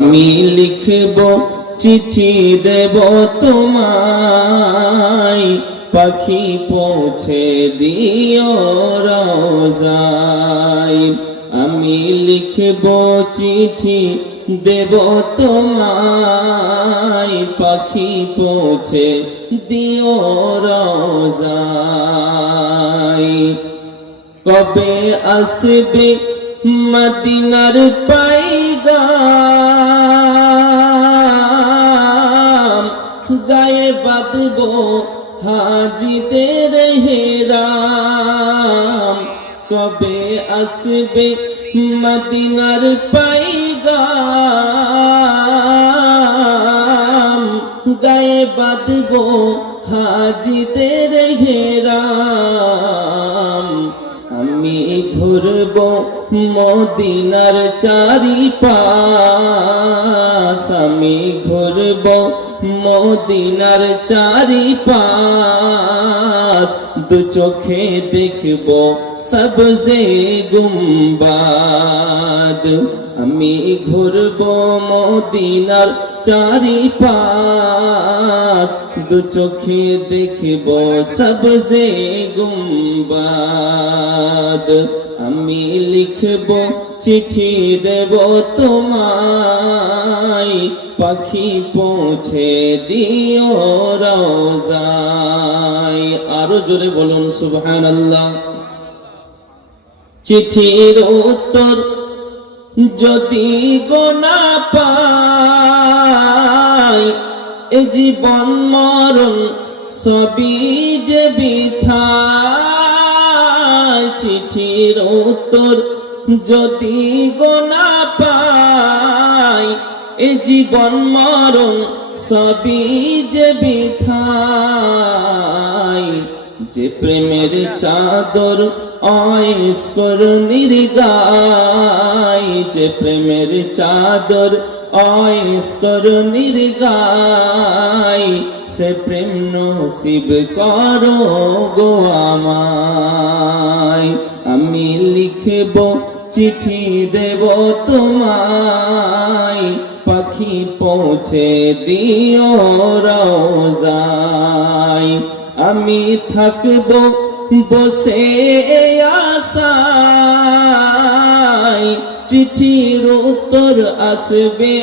আমি লিখব চিঠি দেব তোমায়। পাখি পৌঁছে দিও রোজায় আমি লিখব চিঠি দেব তোমায়। পাখি পৌঁছে দিও রোজায় কবে আসবে মদিনার পাইগাম বাঁধব হাজিদের হেরাম। কবে আসবে মদিনার পাইগাম? গায়ে বাঁধব হাজিদের হেরাম। আমি ঘুরব মদিনার চারি পাশ মদিনার চারি পাশ দু চোখে দেখব সবজে গুম্বাদ। আমি ঘুরব মদিনার চারি পাশ দু চোখে দেখব সবজে গুম্বাদ। আমি লিখব চিঠি দেব তোমায় পাখি পৌঁছে দিও রোজায় আরও জোরে বলুন, সুবহানাল্লাহ। চিঠির উত্তর যদি গোনা পাই, এ জীবন মরণ সবই যে বিথা চিঠির উত্তর যদি গোনা পাই এ জীবন মরণ সবই যে বিথাই যে প্রেমের চাদর অস্কর নির্গাই যে প্রেমের চাদর অস্কর নির্গাই সে প্রেম নসিব করো গো আমি লিখব চিঠি দেব তোমায়। পৌঁছে দিও রোজায় আমি থাকব বসে আশায়। চিঠির উত্তর আসবে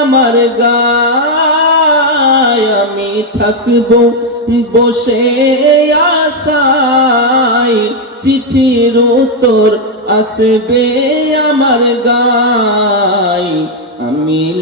আমার গায়। আমি থাকব বসে আশায়। চিঠির উত্তর আসবে আমার গায়।